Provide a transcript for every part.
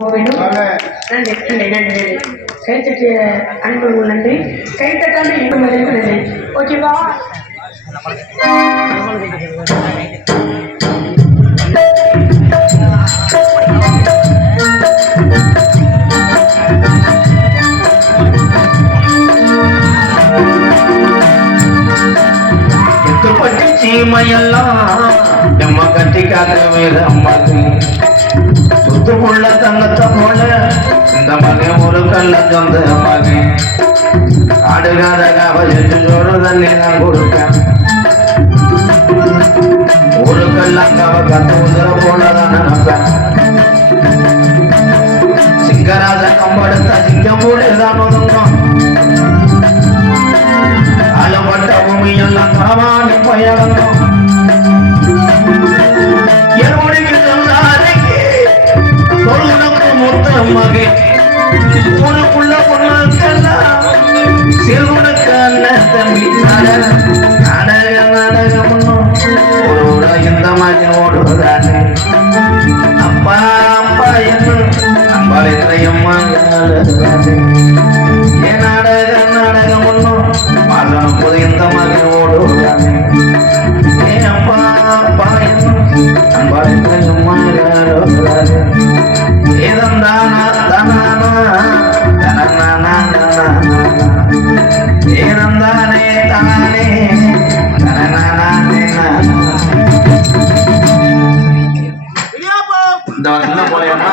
நன்றி. கைத்தட்டிய அன்பு நன்றி. கைத்தட்டாமல் இன்பதற்கு நன்றி. ஓகேவா? சீமையெல்லாம் நம்ம கட்டிக்காத வேறு அம்மாக்கு சுத்தமுள்ள தங்கத்தை போல இந்த மகன் ஒரு கல்ல சொந்த மகன் ஆடுகாத காவல் என்று சோறு தண்ணி நான் கொடுப்பேன் ஒரு கல்லங்காவ கத்து உதிர போலதான் நினைப்பேன் சிங்கராஜ கம்படுத்த சிங்கம் போலதான் ஒதுங்கும் அலப்பட்ட பூமி எல்லாம் களவாணி பயணம் எருடிக்கு சொன்னாரைக்கு சொல்லுனக்கு முத்த மகன் உனக்குள்ள பொண்ணுக்கெல்லாம் சிறுவனுக்கு அண்ணன் தம்பி நாடகம் ஒரு இந்த மகன் ஓடுவதானே அப்பா அப்பா என்ன அம்பாள் எத்தையம்மா ஏன் நாடகம் ஒன்றும் பாடணும் போது இந்த மகன் ஓடுவதானே ஏன் அப்பா அப்பா என்ன அம்பாள் எத்தையம்மா ஏதம் தானா தானா ஏதம் தானே தானே இந்த என்ன போலமா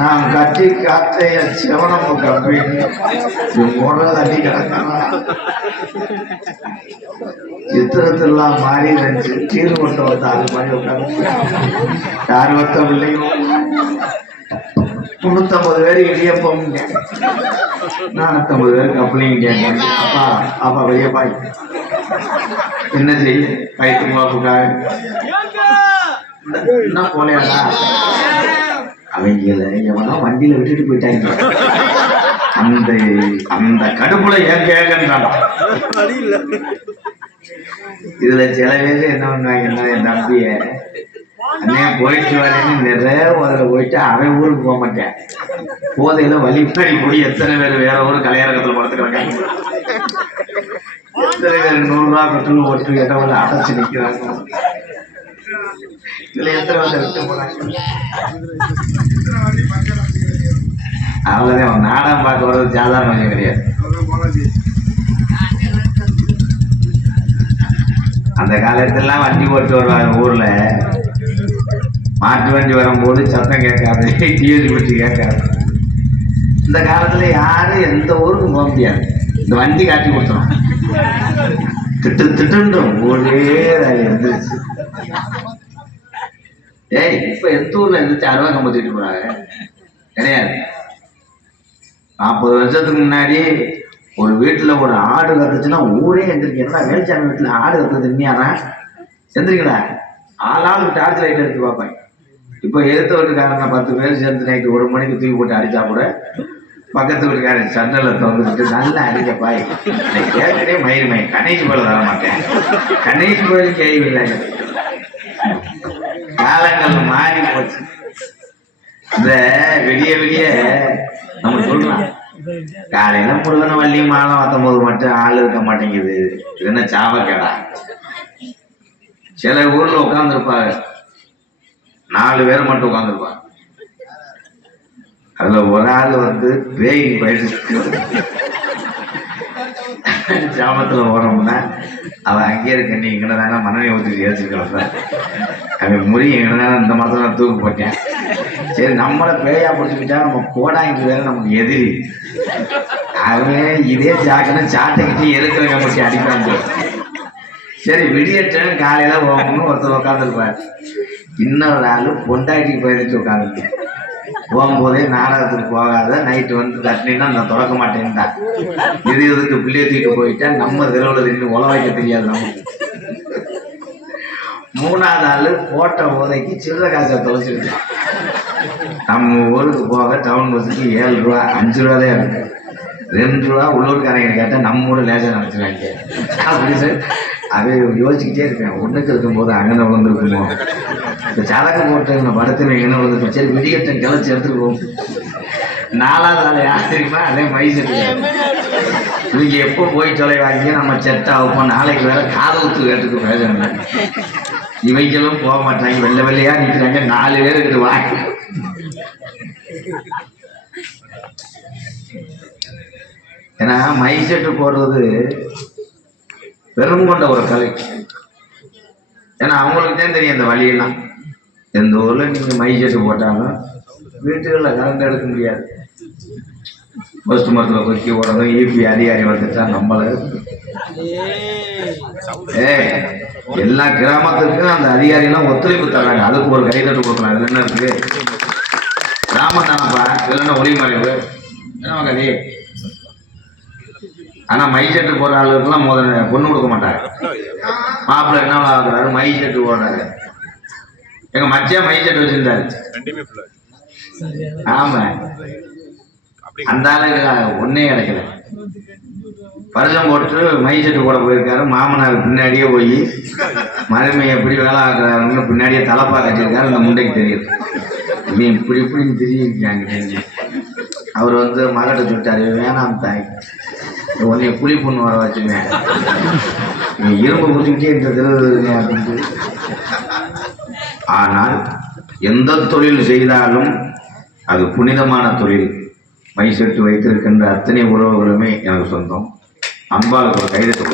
நான் கட்டி காத்தைய சிவனமும் கப்பி தண்ணி கிடக்கலாம் சித்திரத்தெல்லாம் மாறி இருந்துச்சு கீழ் மட்டும் வந்து அது மாதிரி உட்காந்து யார் வத்த பிள்ளையும் 350 பேர் இடியப்பம் 450 பேர் கப்பலையும் கேட்க அப்பா அப்பா வெளியே பாய் என்ன செய்ய பயிற்று பாப்புக்காக என்ன போலையாடா அவங்கள எவனா வண்டியில விட்டுட்டு போயிட்டாங்க அந்த அந்த கடுப்புல ஏன் கேட்கறான் இதுல சில பேர் என்ன பண்ணுவாங்கன்னா என் தம்பிய அண்ணே போயிட்டு வரேன்னு நிறைய முதல்ல போயிட்டு அவன் ஊருக்கு போக மாட்டேன் போதையில வழிபாடி கூடி எத்தனை பேர் வேற ஊரு கலையரங்கத்துல படுத்துக்கிறாங்க எத்தனை பேர் 100 ரூபா பெட்ரோல் ஓட்டு இடவுல அடைச்சு நிக்கிறாங்க இதுல எத்தனை வந்து விட்டு போறாங்க அவ்வளவுதான் நாடகம் பார்க்க வர்றது சாதாரண விஷயம் கிடையாது அந்த காலத்துல வண்டி ஓட்டு வருவாங்க ஊர்ல மாட்டு வண்டி வரும்போது சத்தம் கேட்காது டிஎஸ்சி பற்றி கேட்காது இந்த காலத்துல யாரும் எந்த ஊருக்கும் போக முடியாது இந்த வண்டி காட்டி கொடுத்துரும் திட்டுன்றும் ஒரே இருந்துச்சு ஏய் இப்ப எந்த ஊர்ல இருந்துச்சு 60 கம்பத்திட்டு போறாங்க கிடையாது 40 வருஷத்துக்கு முன்னாடி ஒரு வீட்டுல ஒரு ஆடு கத்துச்சுன்னா ஊரே எந்திரிக்க என்ன வேலைச்சாமி வீட்டுல ஆடு கத்துறது இல்லையானா எந்திரிக்கடா ஆளாளுக்கு டார்ச் லைட் எடுத்து பார்ப்பேன் இப்போ எடுத்த வீட்டுக்காரங்க 10 பேர் சேர்ந்து நைட்டு 1 மணிக்கு தூக்கி போட்டு அடிச்சா கூட பக்கத்து வீட்டுக்காரன் சண்டல திறந்துட்டு நல்லா அடிக்க பாய் ஏற்கனவே மயிர் கணேஷ் போல தர மாட்டேன் கணேஷ் போல கேள்வி இல்லைங்க காலங்கள் மாறி போச்சு இந்த விடிய நம்ம சொல்லலாம் காலையில முருகனை வள்ளி மாலை 19 மட்டும் ஆள் இருக்க மாட்டேங்குது இது என்ன சாவக்கடா சில ஊர்ல உட்காந்துருப்பாங்க 4 பேர் மட்டும் உட்காந்துருப்பாங்க அதுல ஒரு ஆள் வந்து பேய்க்கு பயிற்சி ஜாமத்துல ஓடுறோம்னா அவன் அங்கேயே இருக்க நீ இங்கே தானே மனைவி ஊற்றி ஏற்றிருக்கிறப்ப அவன் முறி எங்கே தானே இந்த மரத்தில் நான் தூக்கு போட்டேன் சரி நம்மளை பேயா பிடிச்சிக்கிட்டா நம்ம கோடாங்கி வேற நமக்கு எதிரி அவன் இதே சாக்கணும் சாட்டைக்கிட்டு இருக்கிற கம்பி அடிப்பாங்க சரி விடியட்டும் காலையில போகணும்னு ஒருத்தர் உட்காந்துருப்பாரு இன்னொரு ஆளு பொண்டாட்டிக்கு போயிடுச்சு உட்காந்துருக்கு போகும்போதே நாடகத்துக்கு போகாத நைட்டு வந்து தட்டினா நான் திறக்க மாட்டேன்டா இது இதுக்கு பிள்ளைய தூக்கிட்டு போயிட்டா நம்ம தெருவில் தின்னு உழவைக்க தெரியாது நமக்கு 3ஆவது ஆளு போட்ட போதைக்கு சில்லறை காசை தொலைச்சிருக்கு நம்ம ஊருக்கு போக டவுன் பஸ்ஸுக்கு 7 ரூபா 5 ரூபா தான் இருக்கு 2 ரூபா உள்ளூர்காரங்க கேட்டால் நம்ம ஊர் லேசாக நினச்சிருவாங்க அப்படி சார் அதை யோசிச்சுக்கிட்டே இருப்பேன் ஒன்றுக்கு இருக்கும்போது அங்கே விழுந்துருக்குமோ இந்த சரக்கு போட்டு இந்த படத்துல என்ன வந்து சரி விடியத்தை கிளச்சி எடுத்துட்டு போகும். 4வது ஆள் யார் தெரியுமா? அதே மைசெட்டு. இவங்க எப்போ போய் தொலைவாங்க நம்ம செட் ஆகும். நாளைக்கு வேற காதலுக்கு கேட்டுக்கு பிரயோஜனம். இவங்களும் போக மாட்டாங்க, வெள்ளை வெள்ளையா நிற்கிறாங்க. 4 பேர் இருக்குது வாங்கி. ஏன்னா மைசெட்டு போடுறது பெரும் கொண்ட ஒரு கலை. ஏன்னா அவங்களுக்கு தான் தெரியும் இந்த வழியெல்லாம். எந்த ஊர்ல நீங்க மைசெட்டு போட்டாலும் வீட்டுகளில் கரண்ட் எடுக்க முடியாது. போஸ்ட் மரத்தில் கொக்கி ஓடணும். ஈபி அதிகாரி வந்துட்டா நம்மள எல்லா கிராமத்துக்கும் அந்த அதிகாரிலாம் ஒத்துழைப்பு தராங்க. அதுக்கு ஒரு கைதட்டு கொடுக்கலாம். அதுல என்ன இருக்கு? கிராமம் தானப்பா, இல்லைன்னா ஒளி மறைவு என்ன கதை. ஆனா மைசெட்டு போற ஆளுக்கெல்லாம் முதல்ல பொண்ணு கொடுக்க மாட்டாங்க. மாப்பிள்ளை என்ன ஆகுறாரு? மைசெட்டு ஓடுறாரு. எங்க மச்சான் மைசெட்டு வச்சிருந்தாரு. ஆமா, அந்த ஆளுக்கு ஒன்னே கிடைக்கல. பரிசம் போட்டு மைசெட்டு போட போயிருக்காரு. மாமனார் பின்னாடியே போய் மருமை எப்படி வேலை ஆக்குறாருன்னு பின்னாடியே தலைப்பா கட்டியிருக்காரு. அந்த முண்டைக்கு தெரியுது. இவன் இப்படி இப்படின்னு தெரிஞ்சுக்கிட்டாங்க. தெரிஞ்சு அவர் வந்து மகட்ட சொல்லிட்டாரு, வேணாம் தாய், உன்னைய புளி பொண்ணு வர வச்சுங்க, இரும்பு குடிச்சுக்கிட்டே இந்த திருவுங்க அப்படின்ட்டு. ஆனால் எந்த தொழில் செய்தாலும் அது புனிதமான தொழில். மைசெட்டு வைத்திருக்கின்ற அத்தனை உறவுகளுமே எனக்கு சொந்தம். அன்பால் ஒரு கைதட்டு.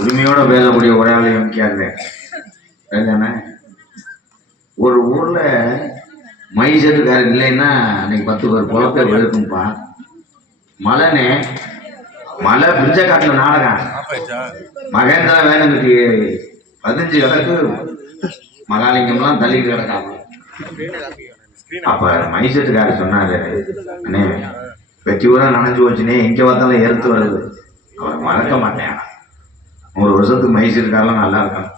உரிமையோட பேசக்கூடிய உரையாளையும் முக்கியம். ஒரு ஊர்ல மைசெட்டுக்காரர் இல்லைன்னா அன்னைக்கு 10 பேர் பொழப்பே வெளுக்கும்பா. மலைனே மலை பிஞ்சக்காட்டுல நாடகம். மகேந்திரா வேணுங்கிட்டு 15 கிடக்கு மகாலிங்கம்லாம் தள்ளிட்டு கிடக்காம. அப்ப மைசெட்டுக்காரர் சொன்னாரு, அண்ணே வெட்டி ஊரா நனைஞ்சு வச்சுனே, எங்க பார்த்தாலும் எருத்து வருது, அவன் மறக்க மாட்டேன். 100 வருஷத்துக்கு மைசெட்டுக்காரெல்லாம் நல்லா இருக்கான்.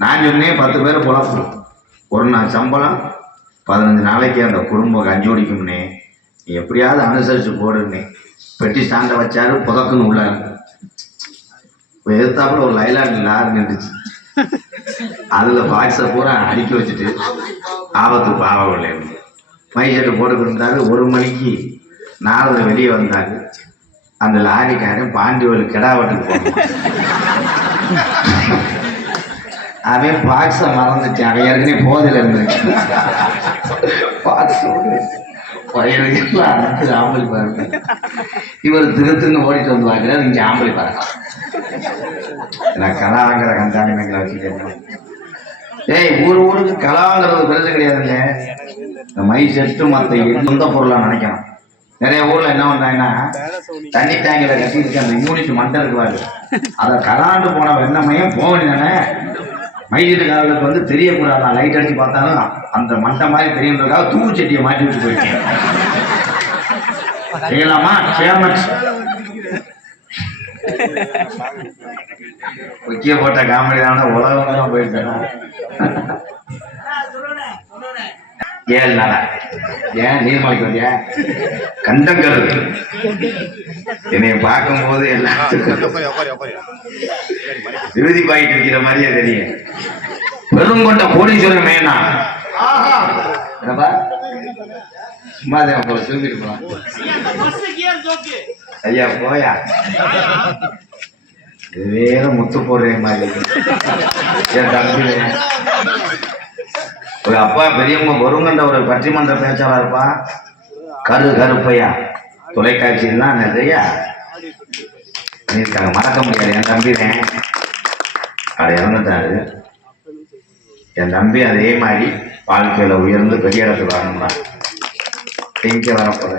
நான் சொன்னேன் 10 பேர் பொழப்பு, ஒரு நாள் சம்பளம், 15 நாளைக்கு அந்த குடும்பம் கஞ்சி குடிக்கும்னே, நீ எப்படியாவது அனுசரிச்சு போடுன்னே. பெட்டி ஸ்டாண்டை வச்சாரு, புதக்குன்னு உள்ளாரு. எதிர்த்தாப்புல ஒரு லைலாண்ட் லாரி நின்றுச்சு. அதுல பாக்ஸை பூரா அடுக்கி வச்சுட்டு ஆபத்து பாவவில்லை மைசெட்டு போட்டுக்கிட்டு இருந்தாரு. 1 மணிக்கு நாரத வெளியே வந்தாரு. அந்த லாரிக்காரன் பாண்டியோல் கிடாவட்டுக்கு போனான். அவன் பாக்ஸை மறந்துட்டான். அவன் ஏற்கனவே போதையில இருந்துச்சு. பாக்ஸ் பயிர்கள்லாம் அடுத்து ஆம்பளை பாருங்க. இவர் திருத்துன்னு ஓடிட்டு வந்து பார்க்கிறார். இங்க ஆம்பளை பாருங்க. நான் கலாங்கிற கந்தாங்கிற வச்சுக்கிறேன். ஏய், ஊருக்கு கலாங்கிறது பெருசு கிடையாதுங்க. இந்த மைசெட்டு மற்ற எந்த பொருளா நினைக்கணும். நிறைய ஊர்ல என்ன பண்றாங்கன்னா தண்ணி டேங்கில கட்டிட்டு அந்த யூனிட் மண்டை இருக்குவாரு, அதை கலாண்டு போன வெண்ணமையும் போக வேண்டியதானே. மைசெட்டுக்காரர்களுக்கு வந்து தெரியக்கூடாது. நான் லைட் அடிச்சு பார்த்தாலும் அந்த மண்டை மாதிரி தெரியுன்றதுக்காக தூக்கு செட்டியை மாட்டி விட்டு போயிருக்கேன். செய்யலாமா? முக்கிய போட்ட காமெடி தானே உலகம் தான் போயிருக்கேன். ஏன் ஏன் நீர்மலைக்கு வந்தியா? கண்டங்கரு என்னைய பார்க்கும் போது எல்லாத்துக்கும் விருதி பாயிட்டு இருக்கிற மாதிரியே தெரியும். பெருங்கொண்ட கோடீஸ்வரன் மேனா சும்மா போல தூங்கிட்டு போலாம். ஐயா போயா, இது வேற முத்து போடுற மாதிரி. என் தம்பி ஒரு அப்பா பெரியவங்க வருங்கன்ற ஒரு பட்டிமன்ற பேச்சாளர் இருப்பா. கருப்பையா தொலைக்காட்சியெல்லாம் நிறையா பண்ணியிருக்காங்க, மறக்க முடியாது. என் தம்பிதான் அதை இறந்துட்டாரு. என் தம்பி அதே மாதிரி வாழ்க்கையில உயர்ந்து பெரிய இடத்துக்கு வரணும்னா எங்க வரப்போற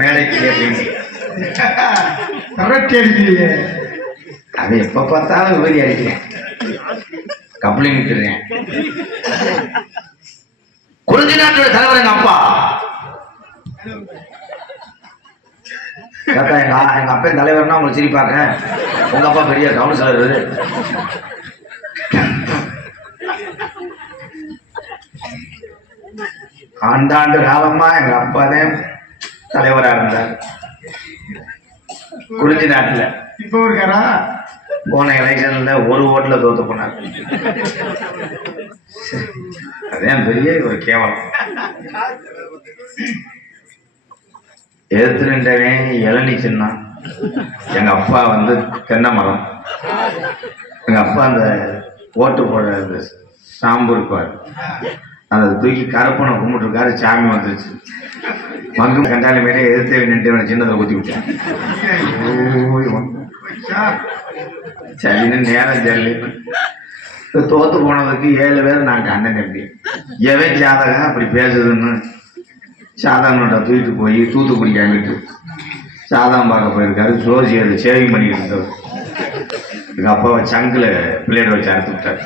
மேடைக்கு அப்படின்னு அது எப்ப பார்த்தாலும் விபதி அடிக்கிறேன், கப்ளிங் விட்டுறேன். குறிஞ்சி நாட்டோட தலைவர் எங்க அப்பா. எங்க அப்பா தலைவர்னா உங்களுக்கு சிரிப்பாங்க. உங்க அப்பா பெரிய கவுன்சிலர். ஆண்டாண்டு காலமா எங்க அப்பாதான் தலைவரா இருந்தார் குறிஞ்சி நாட்டுல. இப்போ இருக்காரா? போன எலெக்ஷன்ல ஒரு ஓட்டுல தோத்து போனார். அதான் பெரிய ஒரு கேவலம். எதிர்த்து நின்றவன் இளநீ சின்ன. எங்க அப்பா வந்து தென்னை மரம். எங்க அப்பா அந்த ஓட்டு போட அந்த சாம்பு இருப்பார், அதை தூக்கி கருப்பனை கும்பிட்டுருக்காரு. சாமி வந்துருச்சு. மங்கும் கண்டாலி மேலே எதிர்த்து நின்று சின்னதை ஊற்றி விட்டேன். சரின்னு நேரம் ஜல்லி தோத்து போனதுக்கு 7 பேர் நாங்க அண்ணன் தம்பி. எவன் ஜாதகம் அப்படி பேசுதுன்னு சாதகனோட தூக்கிட்டு போய் தூத்துக்குடி வாங்கிட்டு சாதகம் பார்க்க போயிருக்காரு. ஜோசியர் சேவிங் பண்ணிட்டு இருந்தவர். எங்க அப்பாவை சங்குல பிள்ளையோட வச்சு அறுத்து விட்டார்.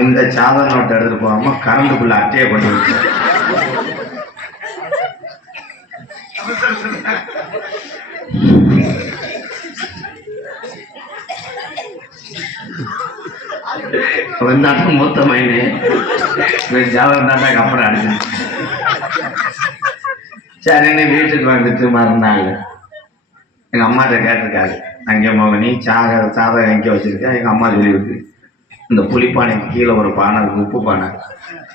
முந்த சாதக நோட்டை எடுத்துட்டு போகாம கரண்டுக்குள்ள அட்டையை கொண்டு விட்டார். மூத்த மைனே ஜாதகம் தாண்டாக்கு அப்புறம் அடிச்சு. சரின்னு வீட்டுக்கு வந்துட்டு மறுநாள் எங்க அம்மாட்ட கேட்டிருக்காரு, அங்கே மோகனி சாதகம் எங்கே வச்சிருக்கேன். எங்க அம்மா சொல்லியிருக்கு, இந்த புளிப்பானைக்கு கீழே ஒரு பானை இருக்கு, உப்பு பானை,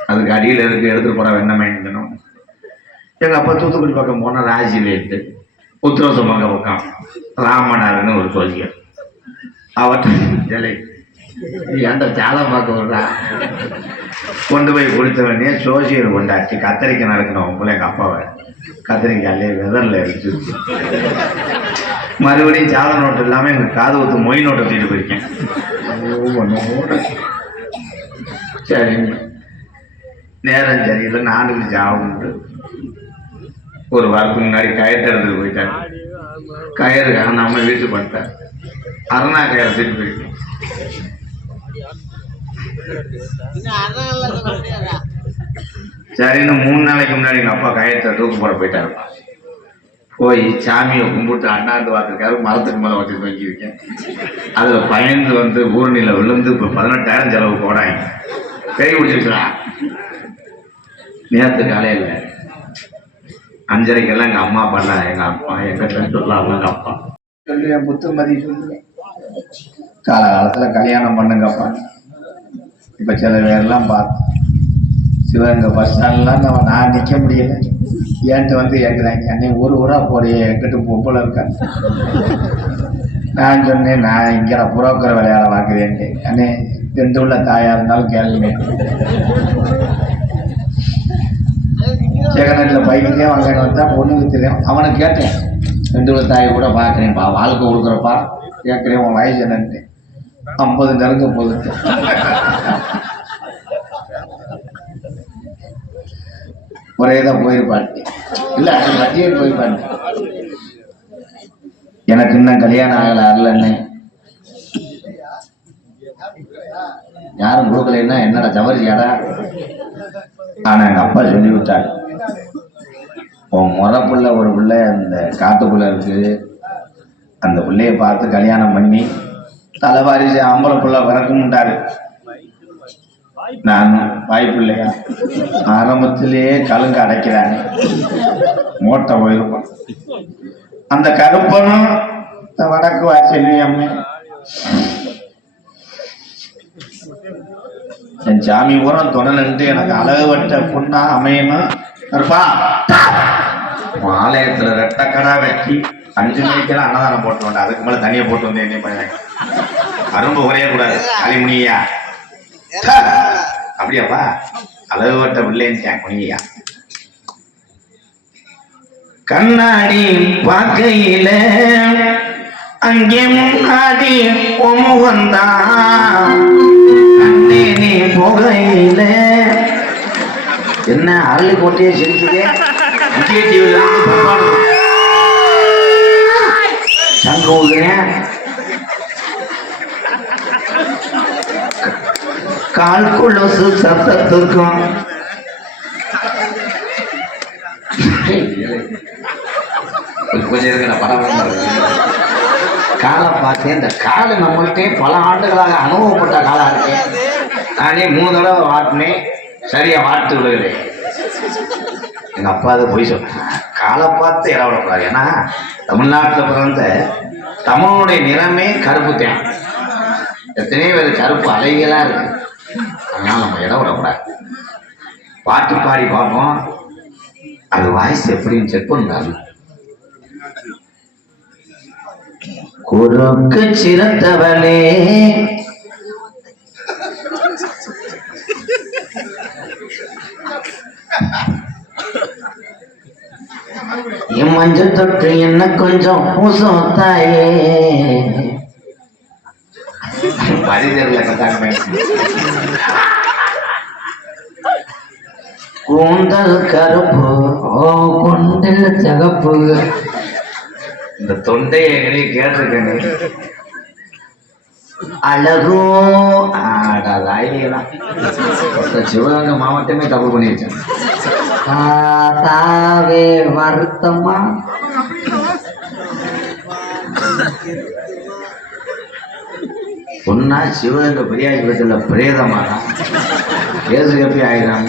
அதுக்கு அடியில் இருக்கு, எடுத்துட்டு போற வெண்ணமை இருக்கணும். எங்க அப்பா தூத்துக்குடி பக்கம் போனா ராஜிலேட்டு உத்திரவசம் பக்கம் ராமனாருன்னு ஒரு சோசியர். அவற்றை ஏன்டா சாதம் பார்க்க விடுறா கொண்டு போய் கொடுத்த வேண்டிய சோசியர் கொண்டாச்சு. கத்திரிக்காய் நடக்கணும் போல எங்க அப்பாவை கத்திரிக்காயிலே வெதர்ல எடுத்து மறுபடியும் சாதம் நோட்டு இல்லாம எங்க காது ஊத்து மொய் நோட்டை தூக்கிட்டு போயிருக்கேன். சரி நேரம் சரியில்லை, நானுக்கு ஜாபம்ட்டு ஒரு வாரத்துக்கு முன்னாடி கயிறு எடுத்துட்டு போயிட்டாரு. கயிறு நம்ம வீட்டு படுத்தார். அரணா கயிறு தூக்கிட்டு போயிருக்கேன். சரின்னு 3 நாளைக்கு முன்னாடி எங்க அப்பா கயத்தை தூக்கு போட போயிட்டாரு. போய் சாமியை கும்பிட்டு அண்ணாந்து பார்த்துருக்காரு. மரத்துக்கு மேலே வச்சு தூக்கியிருக்கேன். அதுல பயந்து வந்து ஊரணியில விழுந்து இப்போ 18,000 செலவு போடாங்க. கை பிடிச்சிருக்கலாம். நேற்று காலையில் 5:30 எங்க அம்மா பண்ண எங்க அப்பா எங்க சொல்லலாம் எங்க அப்பா சொல்லி என் புத்துமதி சொல்லுவேன். காலகாலத்துல கல்யாணம் பண்ணுங்கப்பா. இப்ப சில பேர்லாம் பார்த்து சிவகங்கை பஸ் ஸ்டாண்ட்லாம் நான் நிற்க முடியல. ஏன்ட்டு வந்து கேட்குறாங்க, அன்னை ஊரா போறிய என்கிட்ட பொம்பளை இருக்காங்க. நான் சொன்னேன், நான் இங்கே புரோக்கர் விளையாட பார்க்குறேன். அண்ணே 2 உள்ள தாயா இருந்தாலும் கேளுங்க. செகநட்டில் பைக்கிலே வாங்கன்னு வந்தா பொண்ணுக்கு தெரியும். அவனை கேட்டேன், 2 உள்ள தாயை கூட பார்க்குறேன்ப்பா, வாழ்க்கை கொடுக்குறப்பா கேட்குறேன், உன் வயசு என்னன்ட்டு. 50 நெருங்க போகுது. ஒரே தான் போயிருப்பாட்டு. இல்லை அது மத்தியே போயிருப்பாட்டு. எனக்கு இன்னும் கல்யாணம் ஆகலை. அருளண்ணே யாரும் கொடுக்கலைன்னா என்னடா ஜவரியாடா. ஆனா எங்க அப்பா சொல்லி விட்டாரு, உன் முறை பிள்ளை ஒரு பிள்ளை அந்த காட்டுக்குள்ள இருக்கு, அந்த பிள்ளைய பார்த்து கல்யாணம் பண்ணி தலைவாரிசு ஆம்பளை பிள்ளை பிறக்கும்ட்டாரு. நான் வாய்ப்பு இல்லையா, ஆரம்பத்திலேயே கலுங்க அடைக்கிறாங்க, மூட்டை போயிருப்பான். அந்த கருப்பனும் வடக்கு வாசல் அம்மே என் சாமி ஊரம் துணலன்ட்டு எனக்கு அழகுவட்ட பொண்ணா அமையணும். இருப்பா ஆலயத்துல ரெட்டக்கடா வெட்டி 5 மணிக்கெல்லாம் அன்னதானம் போட்டு வந்தேன். அதுக்கு மேல தனியா போட்டு வந்தேன். என்ன பண்ண அரும்பு குறைய கூடாது அலிமுனியா. அப்படியாப்பா அழகுவட்ட பிள்ளைன்னு குனியா. கண்ணாடி பார்க்கையில அங்கே முன்னாடி முகந்தான் கண்ணே நீ போகையில. என்ன அருள் கோட்டையே சிரிக்குதே. விஜய் டிவில சங்க ஊதுறேன். கால் கொலுசு சத்தத்துக்கும் கொஞ்சம் இருக்கு. நான் படம் காலை பார்த்தேன். இந்த காலை நம்மள்கிட்ட பல ஆண்டுகளாக அனுபவப்பட்ட காலாக இருக்கேன். நானே 3 தடவை வாட்டினேன், சரியா வாட்டு விழுகிறேன். எங்க அப்பா அதை போய் சொன்னேன், காலை பார்த்து இடம் விடக்கூடாது. ஏன்னா தமிழ்நாட்டில் பிறந்த தமிழனுடைய நிறமே கருப்பு தேன். எத்தனையோ பேர் கருப்பு அலைகளா இருக்கு. அதனால நம்ம இடம் விடக்கூடாது. பாட்டு பாடி பார்ப்போம். அது வாய்ஸ் எப்படின்னு செக் பண்ணாரு. குறுக்கு சிறந்தவளே என் மஞ்சள் தொட்டு என்ன கொஞ்சம் பூசம் தாயே. பரிதேர்ல கத்தாங்க. கூந்தல் கருப்பு ஓ குண்டில் சிகப்பு. இந்த தொண்டையை எங்களையும் கேட்டிருக்கேன். அழகோ ஆடாதான் சிவகங்கை மாவட்டமே தப்பு பண்ணிருக்கேன். தாவே வருத்தமா பொண்ணா சிவகங்கை பெரியாஜிபுரத்துல பிரேதமாடா ஏசு எப்படி ஆயிரம்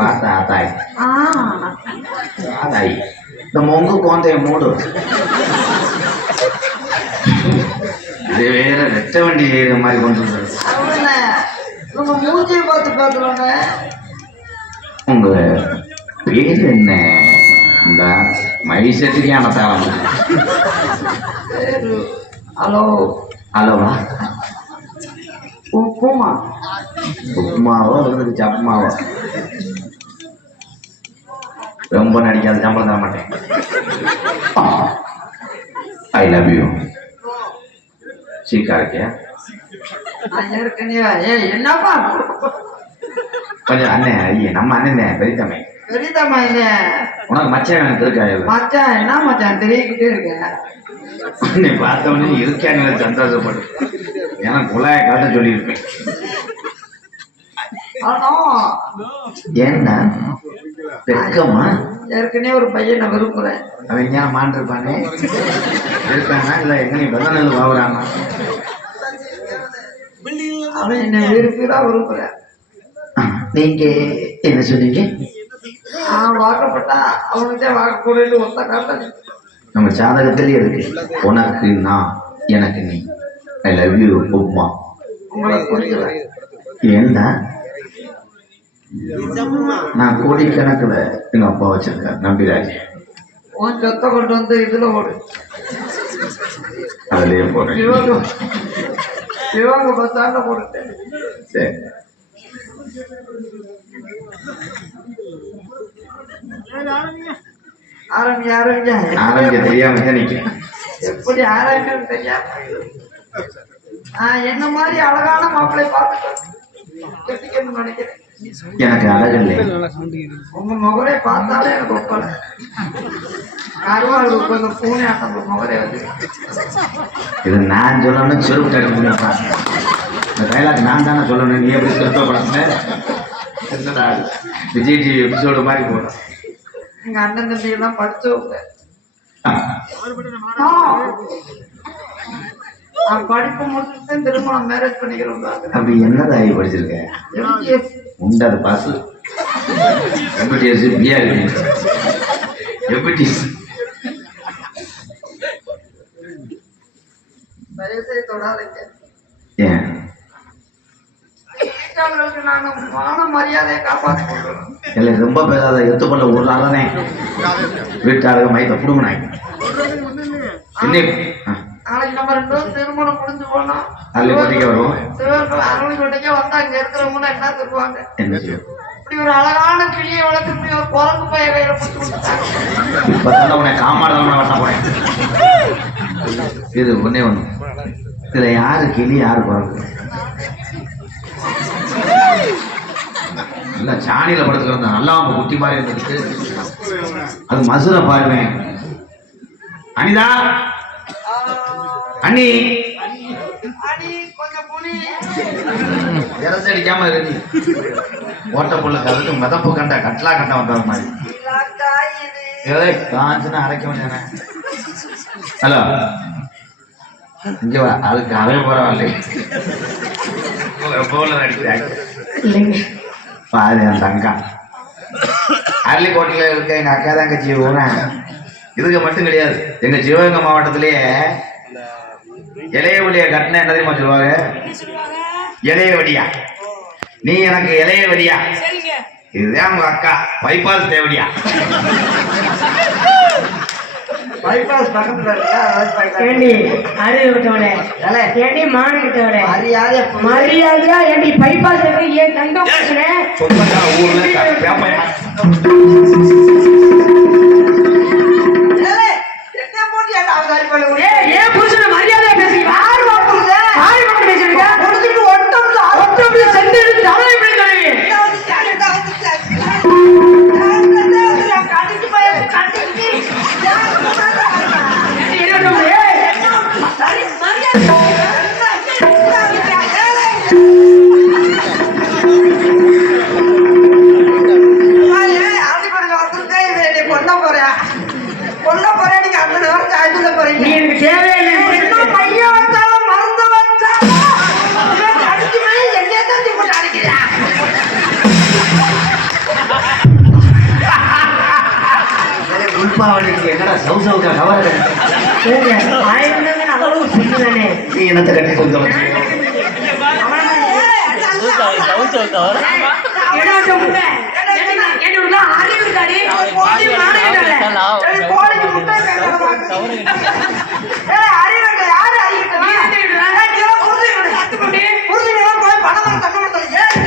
வார்த்தை ஆத்தாய் ஆதாய் இந்த மொங்கு கோந்தைய மூடு. இது வேற ரெட்ட வண்டி செய்யற மாதிரி கொண்டு வந்து மூஞ்சியை பார்த்து பார்த்துருவாங்க. உங்க பேர் என்ன? இந்த மைசெட்டுக்கே அனத்தாளம். ஹலோ ஹலோவா? உப்புமா உப்புமாவோ அல்லது சப்புமாவோ? ரொம்ப நடிக்காத, சம்பளம் தர மாட்டேன். I love you. சீக்கா இருக்கியா? என்னப்பா கொஞ்சம் அண்ணன் ஐயா நம்ம அண்ணன் பெரியத்தம்மை பெரியதம்மா இல்ல உனக்கு மச்சான் எனக்கு இருக்காது. மச்சான் என்ன மச்சான் தெரிவிக்கிட்டே இருக்கேன். நீ பார்த்தவனே இருக்கான்னு சந்தோஷப்படு. ஏன்னா குழாய காட்ட சொல்லியிருப்பேன். ஏன்னா வெக்கமா? ஏற்கனவே ஒரு பையனை விரும்புறேன். அவன் ஏன் மாண்டிருப்பானே இருக்கானா இல்ல எங்க நீ வெள்ளநெல் வாங்குறானா? அவன் என்ன விரும்பிதான் விரும்புறேன். நீங்க என்ன சொன்னீங்க? வாக்கப்பட்டா அவனுக்கே வாக்கக்கூட ஒத்த காட்ட நம்ம ஜாதகத்திலேயே இருக்கு. உனக்கு நான், எனக்கு நீ. I love you upma. உங்களை புரியல. ஏன்னா நான் கோடிக்கணக்கில் எங்க அப்பா வச்சிருக்கேன். நம்பிராஜ் உன் சொத்தை கொண்டு வந்து இதுல ஓடு. அதுலயே போறேன். சிவங்க பத்தாண்ட போட்டுட்டேன். சரி ஆரம்பிக்க தெரியாம தான் நிக்கிறேன். எப்படி ஆரம்பிக்கணும் தெரியாம என்ன மாதிரி அழகான மாப்பிள்ளை பார்த்துட்டு நினைக்கிறேன். எனக்கு அழகில்லை. உங்க முகரை பார்த்தாலே எனக்கு ஒப்பல. கருவாள் உட்காந்து பூனை ஆட்டம் முகரை வந்து இது நான் சொல்லணும். செருப்பு தடுக்க முடியும். இந்த டைலாக் நான் தானே சொல்லணும். நீ எப்படி செருப்ப படத்துல விஜய் டிவி எபிசோடு மாதிரி போடும். எங்க அண்ணன் தம்பி எல்லாம் படிச்சவங்க. படிப்பு முடிச்சுட்டு திருமணம் மேரேஜ் பண்ணிக்கிறோம். அப்படி என்னதாயி படிச்சிருக்க? உண்டாது பாசு எம்பிடிஎஸ் பிஆர் எம்பிடிஎஸ் தொடாதீங்க. ஏன் நாங்க மான மரியாதையை காப்பாற்றுறோம். இல்லை ரொம்ப பேசாத. எத்து பண்ண ஒரு நாளே வீட்டாளர்கள் மைத்தை புடுங்கினாங்க. நாளைக்கு நம்ம ரெண்டு பேரும் திருமணம் முடிஞ்சு போனா அரளிக்கோட்டைக்கு வருவோம். அரளிக்கோட்டைக்கே வந்தா அங்க இருக்கிறவங்க என்ன சொல்லுவாங்க? என்ன செய்யும்? இப்படி ஒரு அழகான கிளியை வளர்த்து இப்படி ஒரு குரங்கு பைய கையில பிடிச்சி கொடுத்தாங்க. இப்பதான் உன்னை காமாடலாம் வட்ட போறேன். இது ஒன்னே ஒண்ணு. இதுல யாரு கிளி யாரு குரங்கு? இல்ல சாணியில படுத்துக்கிறோம். நல்லா குட்டி மாதிரி இருந்துட்டு அது மசுரை பாருவேன். அனிதா அண்ணி இறச்சடிக்காம இருக்கு. ஓட்ட புள்ள கருக்கு மிதப்பு கண்ட கட்லா கண்ட வந்த மாதிரி காஞ்சுன்னா அரைக்க முடியாது. ஹலோ இங்க வா. அதுக்கு அவன் போறவாள் போல அடிக்கிறாங்க. பாரு என் தங்கம் அரளிக்கோட்டையில இருக்க எங்க அக்கா தங்கச்சி ஊரேன். இதுக்கு மட்டும் கிடையாது. எங்க சிவகங்கை மாவட்டத்திலேயே இளைய வழியா கட்டின என்ன தெரியுமா சொல்லுவாங்க? இளைய வடியா. நீ எனக்கு இளைய வடியா, இதுதான் உங்க அக்கா பைபாஸ் தேவடியா. பைபாஸ் பக்கத்துல ஏண்டி அறிவு விட்டவனே, ஏண்டி மானு விட்டவனே, மரியாதையா ஏண்டி பைபாஸ் ஏன் தங்கம் ஊர்ல ஏன் புருஷனை மரியாதையா பேசுறீங்க? யாரு பேசுறீங்க? சென்று தலைமை என்னடா சவுசவுக்கா கவர நீ என்னத்தை கட்டி சொல்ல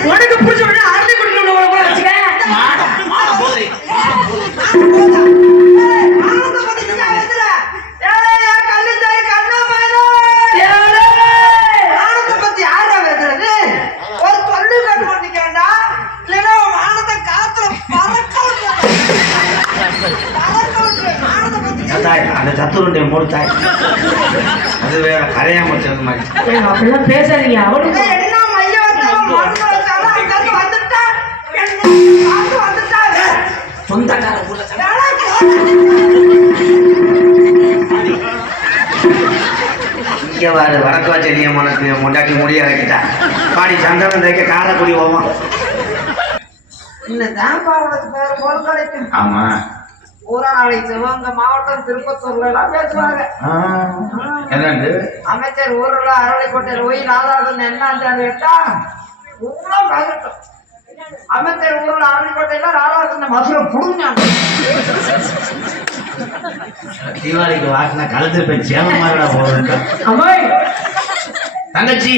உனக்கு புரிஞ்ச அறுதி கொடுத்து அந்த சத்துருடைய மூணு தாய் அது வேற கரையாம வச்சது மாதிரி. அப்படிலாம் பேசாதீங்க. அவனுக்கு சொந்தக்கார இங்க வாரு வடக்கு வச்ச மனக்கு முண்டாட்டி முடிய இறக்கிட்டா பாடி சந்தனம் தைக்க காரக்குடி போவோம். ஆமா ஊராளி சிவகங்கை மாவட்டம் திருப்பத்தூர்ல எல்லாம் பேசுவாங்க. என்னண்டு அமைச்சர் ஊர்ல அரவணைக்கோட்டையில் போய் ராதாகிருஷ்ணன் என்ன கேட்டா ஊரா பகட்டும். அமைச்சர் ஊர்ல அரவணைக்கோட்டையில ராதாகிருஷ்ணன் மதுரை புடுங்காங்க. தீபாவளிக்கு வாட்டின கலந்து போய் சேம மாதிரிடா போக தங்கச்சி.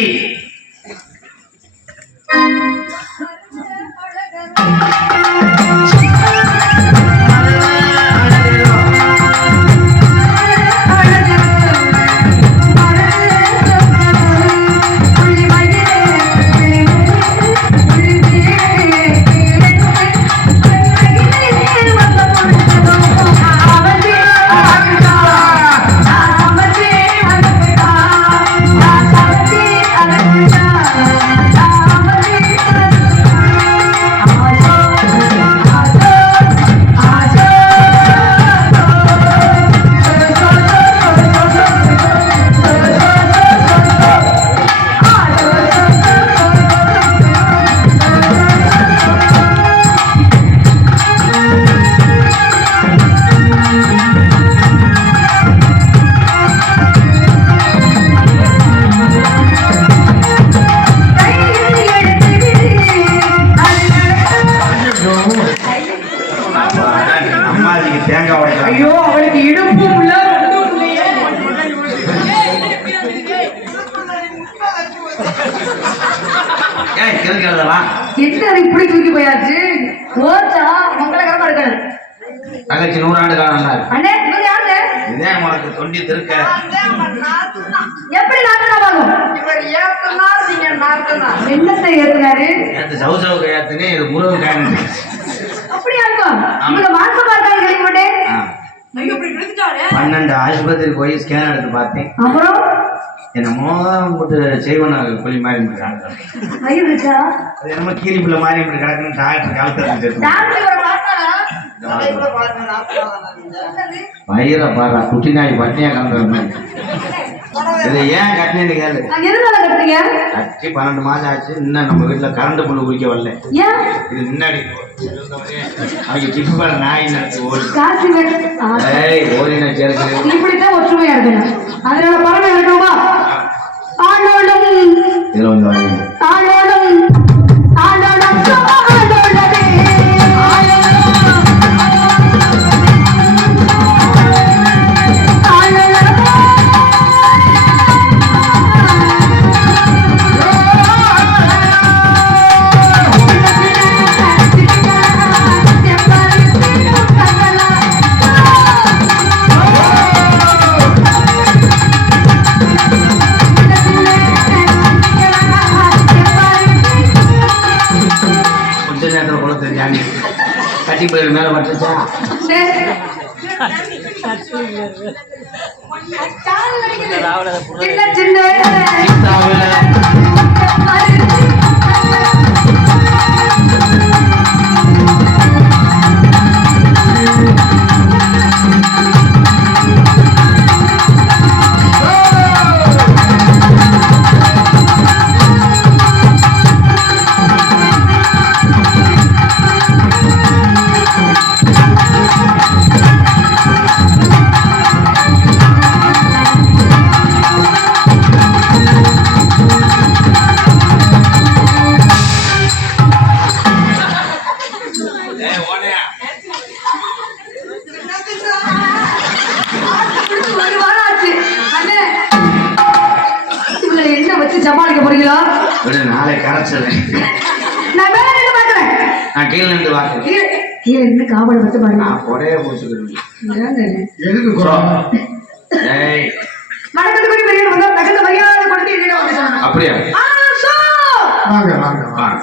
ஐயோ அவளுக்கு இடுப்பும் இல்ல என்ன இப்படி தூக்கி போயாச்சு. ஓச்சா மங்களகரமா இருக்காது. தங்கச்சி 100 ஆண்டு காலம் நல்லா இருக்கு. அண்ணே இவங்க யாருங்க? இதே உனக்கு தொண்டி திருக்க எப்படி நாட்டனாகும்? இவர் ஏத்தனார் நீங்க நாட்டனார். என்னத்தை ஏத்துனாரு? நேற்று சவுசவுக்கு ஏத்துனே இது முருகு காரணம். அப்படியா இருக்கும்? இவங்க மாசமா இருக்காங்க கேள்வி மாட்டேன். 12 ஆஸ்பத்திரி போய் ஸ்கேன் எடுத்து பார்த்தேன். அப்புறம் என்னமோ போட்டு செய்வன கொல்லி மாதிரி இருக்காங்க. ஐயோச்சா அது என்னமோ கீழி பிள்ளை மாதிரி இப்படி கிடக்குன்னு டாக்டர் காலத்தை வயிற பாரு குட்டி நாய் பட்டினியா கலந்துருந்தேன். இதை ஏன் கட்டினேன்னு கேளு. நான் எதுனால கட்டுறீங்க? கட்டி 12 மாசம் ஆச்சு, இன்னும் நம்ம வீட்டுல கரண்ட் புல்லு குடிக்க வரல. ஏன்? இது முன்னாடி அவங்க கிஃப்ட் பண்ண நாய் நடத்து ஓடி காசு வேணும். ஓடின சேர்த்து இப்படித்தான் ஒற்றுமையா இருக்கணும். அதனால பணம் இருக்கணுமா? ஆளோடும் இதுல வந்து வாங்க. ஆளோடும் ஆளோடும் ஆளோடவே கட்டி போய் மேல பட்டுச்சா சின்ன சின்ன சமாளிக்க போறீங்களா? நாளை கரைச்சல் நான் மேல நின்று பாக்குறேன். நான் கீழே நின்று பாக்குறேன். கீழே நின்று காவல் வச்சு பாருங்க. நான் கொடையை பிடிச்சிக்கிறேன். எதுக்கு வணக்கத்துக்கு பெரிய தகுந்த மரியாதை கொடுத்து அப்படியா? வாங்க வாங்க வாங்க.